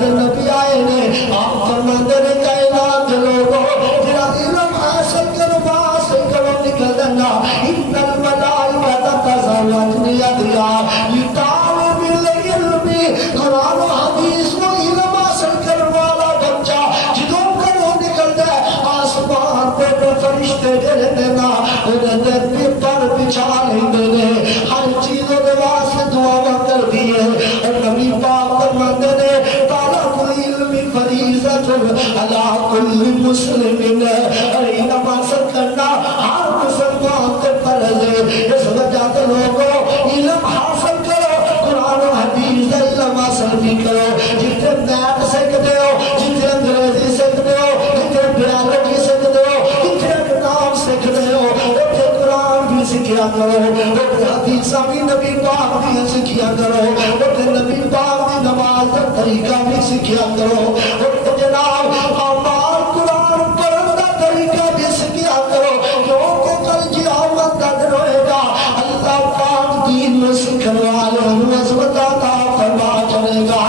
کے نبی آئے نے آپ فرماندے نے کائنات لوگوں جرا علم حاصل کرو حاصل کرو نکل دینا ان الملائکہ تزوجنی ادیا لطالب العلم قرآن و حدیث و علم حاصل کرنے والا بچہ جدوں کرو نکل دے آسمان پہ فرشتے جڑے دینا انہیں دے پر بچھا لیندے نے ہر چیزوں دے واسطے دعا کر دیئے اور نبی پاک فرماندے نے طالب العلم فریضۃ علی کل مسلم اور علم حاصل کرنا ہر مسلمان کے فرض ہے اس وجہ سے لوگوں علم حاصل کرو قرآن و حدیث کا علم حاصل بھی کرو جتنے میتھ سیکھتے ہو جتنے انگریزی سیکھتے ہو جتنے بیالوجی سیکھتے ہو جتنے کتاب سیکھتے ہو اتنے قرآن بھی سیکھیا کرو اتنے حدیث بھی نبی پاک بھی سیکھیا کرو اتنے نبی پاک بھی نماز کا طریقہ بھی سیکھیا کرو اتنے جناب اعمال قرآن پڑھنے کا طریقہ بھی سیکھیا کرو کیونکہ کل قیامت کا دن ہوئے گا اللہ پاک دین میں سکھنے والے نسبت عطا فرما چلے گا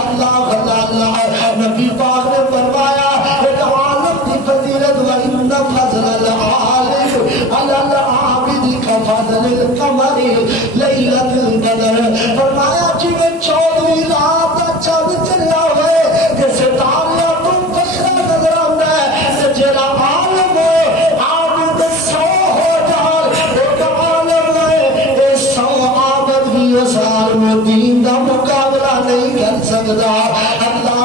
اللہ نبی پاک نے فرمایا ایک عالم کی فضیلت وَإِنَّ فَضْلَ الْعَالِمِ عَلَى الْعَابِدِ كَفَضْلِ الْقَمَرِ لَيْلَةِ الْبَدْرِ فرمایا جنہیں 14ویں رات کا چاند چلیا ہوئے جیسے تاریاں تم بخرا نظر آتا ہے جیڑا عالم ہے عابد 100 ہو جائے ایک عالم ہے 100 عابد بھی اس عالم دین کا مقابلہ نہیں کر سکتا اللہ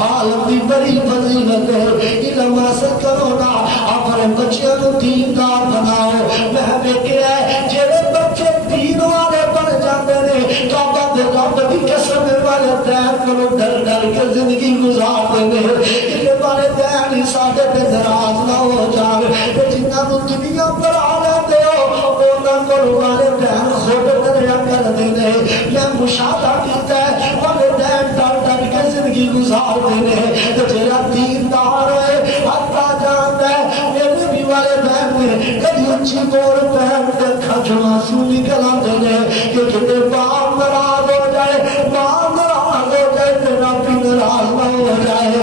عالم بھی بڑی فضیلت ہے علم حاصل کرو نا اپنے بچوں کو دیندار بناؤ میں دیکھا ہے جڑے بچے دین والے بن جاتے ہیں کعبہ دے رب دی قسم والے دین کو ڈر ڈر کے زندگی گزارتے ہیں کہ والے دین ساڈے تے ناراض نہ ہو جان تے جنہاں نوں دنیا پر آ لیندے ہو انہاں کول والے دین خود دریا کردے نے میں مشاہدہ کیتا ہے والے دین ڈر ڈر کے زندگی گزارتے ہیں تے جڑا دیندار ہے حتا جاندا ہے میرے بھی والے دین نے کبھی اونچی بول پہن کے کھجوا سو نکل آتے ہیں کہ کتے باپ ناراض ہو جائے ماں ناراض ہو جائے تیرا بھی ناراض نہ ہو جائے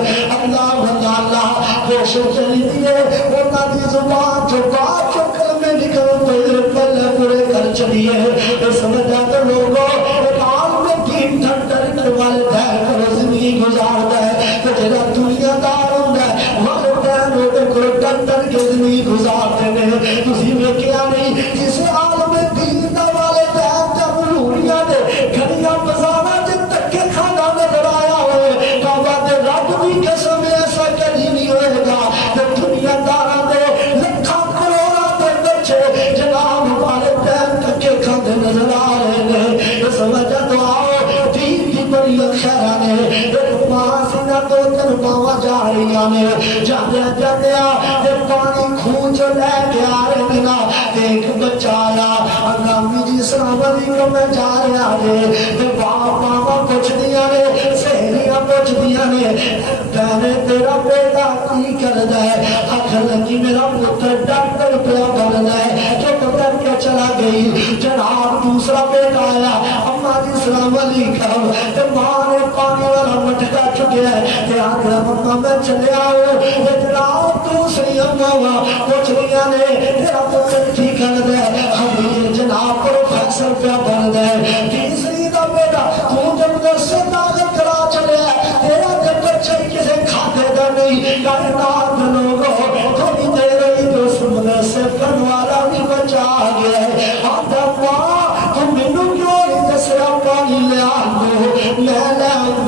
اللہ کوشش چلی دیئے انہاں دی زبان جو بات جو کلمے نکل پہلے پورے کر چلیے اس وجہ سے لوگوں ایک عالم دین ڈھنڈر والے دین کو زندگی گزارتا ہے تو جڑا دنیا دار ہوتا ہے والے دین ہوتے کو ڈھنڈر کے زندگی گزارتے ہیں تسی ویکھیا نہیں جس عالم دین دا والے دین تے ملوریاں دے گھڑیاں بزاراں تے تکے کھانا نظر آیا ہوئے کعبہ دے رب دی قسم ایسا کبھی نہیں ہوئے گا کہ دنیا داراں دے لکھاں کروڑاں دے بچے جناب والے دین تکے کھاندے نظر آ رہے ہیں اس وجہ تو آؤ دین کی بڑی خیراں نے ایک ماں سینہ تو تن ماں جا رہی نے جاندے جاندے تے پانی کھوج لے کے آ رہے بنا ایک بچہ آیا انگامی جی السلام علیکم میں جا رہا ہے تے باپ ماما پوچھ دیا نے سہیلیاں پوچھ دیا نے کہنے تیرا بیٹا کی کردا ہے آخر لگی میرا پتر ڈاکٹر پیا بننا ہے جو کر کے چلا گئی جناب دوسرا بیٹا آیا اما جی السلام علیکم تے ماں نے پانی والا مٹکا چکیا ہے تے آخر مما میں چلے آؤ جناب دوسری اما پوچھ دیا نے تیرا پتر کی کردا ہے ہم جناب پروفیسر پیا بننا ہے تیسری دا بیٹا تو جب سے داخل کرا چلے تیرا دے بچے کسے کھاتے دا نہیں کائنات لوگوں تھوڑی دیر رہی تو سمنے سے فن والا بھی بچا گیا ہے آدھا ماں تم مینوں کیوں نہیں دسیا پانی لے آؤ میں لے آؤں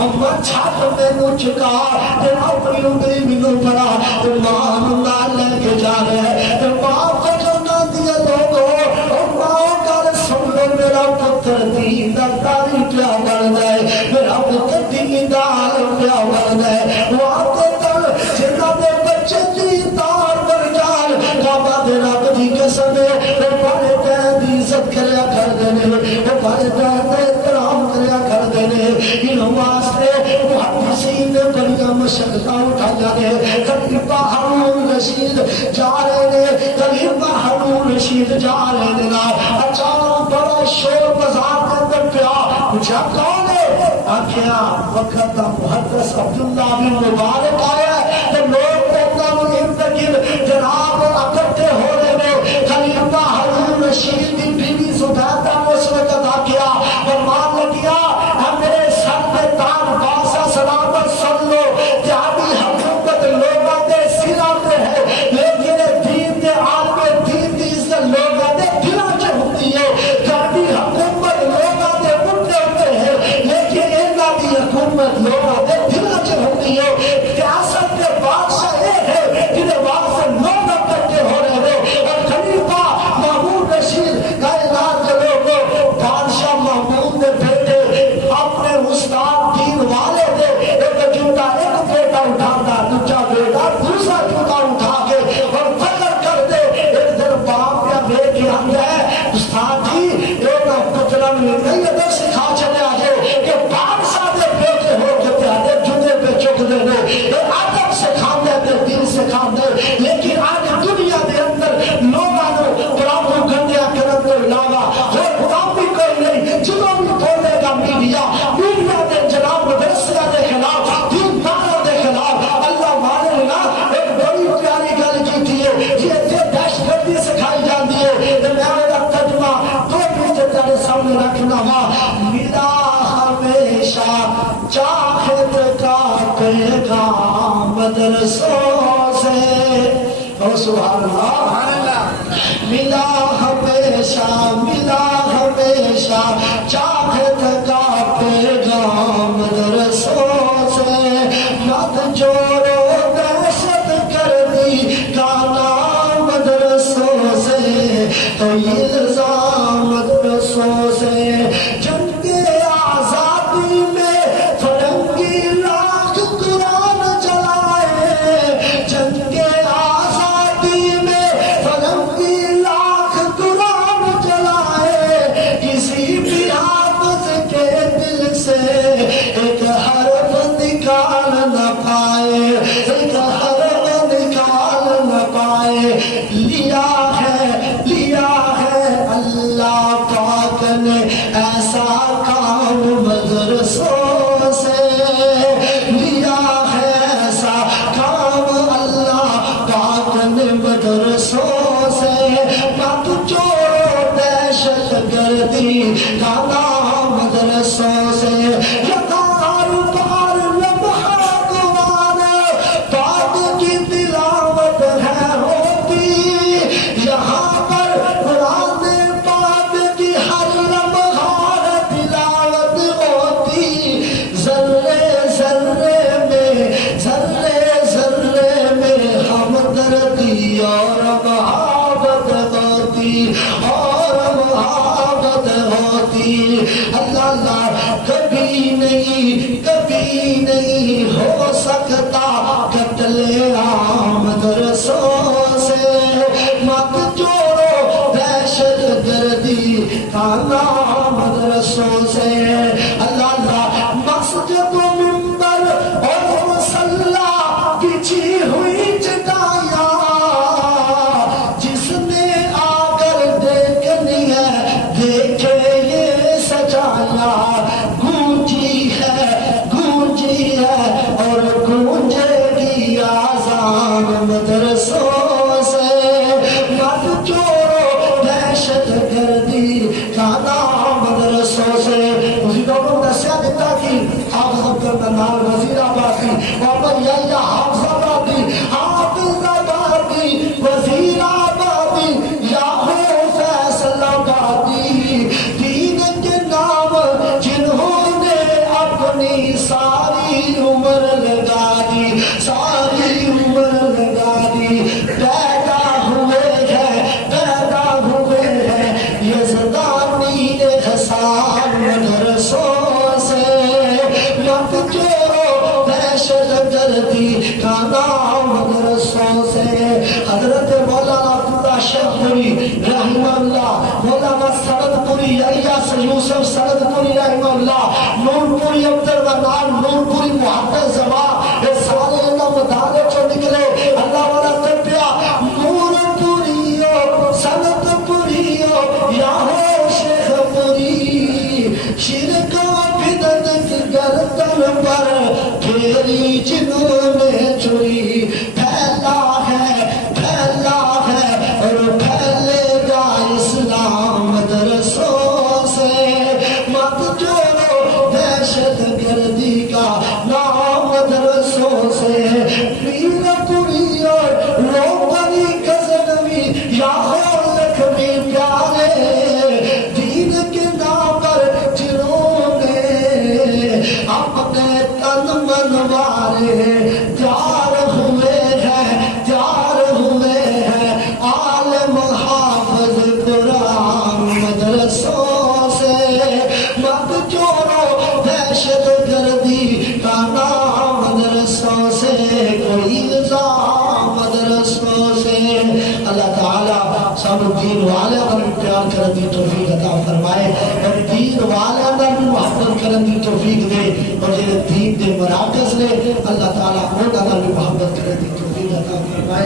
اما چھت مینوں چکا تے اپنی انگلی مینوں پڑا تے ماں نوں نال لے کے جا رہا ہے تے ماں فجرنا دیا لوگو ماں گل سن لو میرا پتر دین دا داری پیا بن جائے میرا پتر دین دا عالم پیا بن جائے وہ آتے تل جنہاں دے بچے دین دار بن جان کعبہ دے رب دی قسم ہے بڑے پیر دی عزت کریا کر دینے بڑے پیر دا احترام کریا کر دینے انہوں واسطے محدثین نے بڑیاں مشقتاں اٹھایا نے خلیفہ ہارون رشید جا رہے نے خلیفہ ہارون رشید جا رہے نے اچانک بڑا شور بازار کے اندر پیا پوچھا کون ہے آخیا وقت دا محدث عبداللہ بن مبارک آیا تو لوگ کہتا ہوں ارتقل جناب اکٹھے ہو رہے نے خلیفہ ہارون رشید کی بیوی زبیدہ نے اس وقت ادا کیا فرمان لگیا میرے سر پہ تاج بادشاہ سلامت سن لو تیاری حکومت لوگوں دے سروں تے ہے لیکن دین دے عالم دین دی عزت لوگوں دے دلوں چ ہوندی ہے تیاری حکومت لوگوں دے مٹھے ہوتے ہے لیکن انہاں دی حکومت لوگوں دے دلوں چ ہوندی ہے ریاست کے بادشاہ یہ ہے جنہیں واسطے لوگ اکٹھے ہو رہے ہیں اور خلیفہ محمود رشید کا اعلان کرو گو بادشاہ محمود نے بیٹے اپنے استاد دین والے دے ایک جوتا ایک بیٹا اٹھاتا دوسرا بیٹا دوسرا جوتا اٹھا کے اور فکر کر دے ایک دن باپ یا بے کے آگے ہے استاد جی ایک پترہ میں نہیں ادھر سکھا چلے آگے کہ بادشاہ دے بیٹے ہو کے پیادے جوتے پہ چک دے ایک ادب سکھا دے دین سکھا دے لیکن آج دنیا دے اندر لوگاں نو برابر گندیا کرن تو علاوہ جو غلامی کوئی نہیں جدوں بھی بولے گا میڈیا دے جناب مدرسہ دے خلاف دین داروں دے خلاف اللہ والے نا ایک بڑی پیاری گل کی ہے یہ تے دہشت گردی سکھائی جاتی ہے تے میں میرا ترجمہ دو منٹ تیرے سامنے رکھنا وا ملا ہمیشہ چاہت کا پیغام مدرسوں سے او سبحان اللہ ملا ہمیشہ چاہت کا پیغام مدرسوں سے مت جوڑو دہشت گردی کا نام مدرسوں سے تو الزام مدرسوں سے جنگ آزادی میں فرنگی لاکھ قرآن جلائے جنگ آزادی میں فرنگی لاکھ قرآن جلائے کسی بھی حافظ کے دل سے ایک حرف نکال نہ پائے ایک حرف نکال نہ پائے لیا ہے اللہ پاک نے ایسا کام مدرسوں سے لیا ہے ایسا کام اللہ پاک نے مدرسوں سے مت جوڑو دہشت گردی کا نام مدرسوں سے یدار پار لمحہ قرآن پاک کی تلاوت ہے ہوتی یہاں پر قرآن پاک کی ہر لمحہ تلاوت ہوتی ذرے ذرے میں ہمدردی اور محبت ہوتی اللہ اللہ کبھی نہیں ہو سکتا قتل عام مدرسوں سے مت جوڑو دہشت گردی کا نام مدرسوں سے اللہ اللہ مسجد و منبر اور مصلی بچھی ہوئی چٹائیاں جس نے آ کر دیکھنی ہے دیکھے یہ سجایا گونجی ہے اور گونجے گی آزان مدرسوں سے مت جوڑو دہشت گردی کا نام مدرسوں سے اسی لوگوں نے دسیا دیتا کہ حافظ عبدالنال وزیر آبادی محمد یحییٰ حافظ آبادی حافظ آبادی وزیر آبادی یاہو فیصل آبادی دین کے نام جنہوں نے اپنے اپنی ساری عمر لگا دی، ساری عمر لگا دی، پیدا ہوئے ہیں یزدانی حسان مدرسوں سے، مت جوڑو دہشت گردی کا نام مدرسوں سے۔ حضرت مولانا عبداللہ شیخ پوری رحمہ اللہ، مولانا سند پوری الیاس یوسف سند پوری رحمہ اللہ، نور پوری عبد الرحمن، نور پوری محمد زمان، یہ سارے اللہ مدارے چو نکلے، اللہ والا تربیہ، نور پوریو سند پوریو یا ہو شیخ پوری، شرک و بدعت کی گردن پر پھیری جنہوں نے چھری، پھیلا ہے اور پھیلے گا اسلام مدرسوں سے، مت جوڑو دہشت گردی کا نام مدرسوں سے۔ پیر پوری اور لوگری غزنوی یا ہو لکھوی پیارے، دین کے نام پر جنہوں نے اپنے تن منوارے، تیار ہوئے ہیں عالم حافظ قرآن مدرسوں سے، مت جوڑو دہشت گردی کا نام مدرسوں سے، کوئی نظام مدرسوں سے۔ اللہ تعالیٰ سب دین والے پر پیار کرن دی توفیق عطا فرمائے، اور دین والے پر محبت کرن دی توفیق دے، اور جنہیں دین دے مراکز نے اللہ تعالیٰ انہوں نے محبت کرن دی توفیق عطا فرمائے۔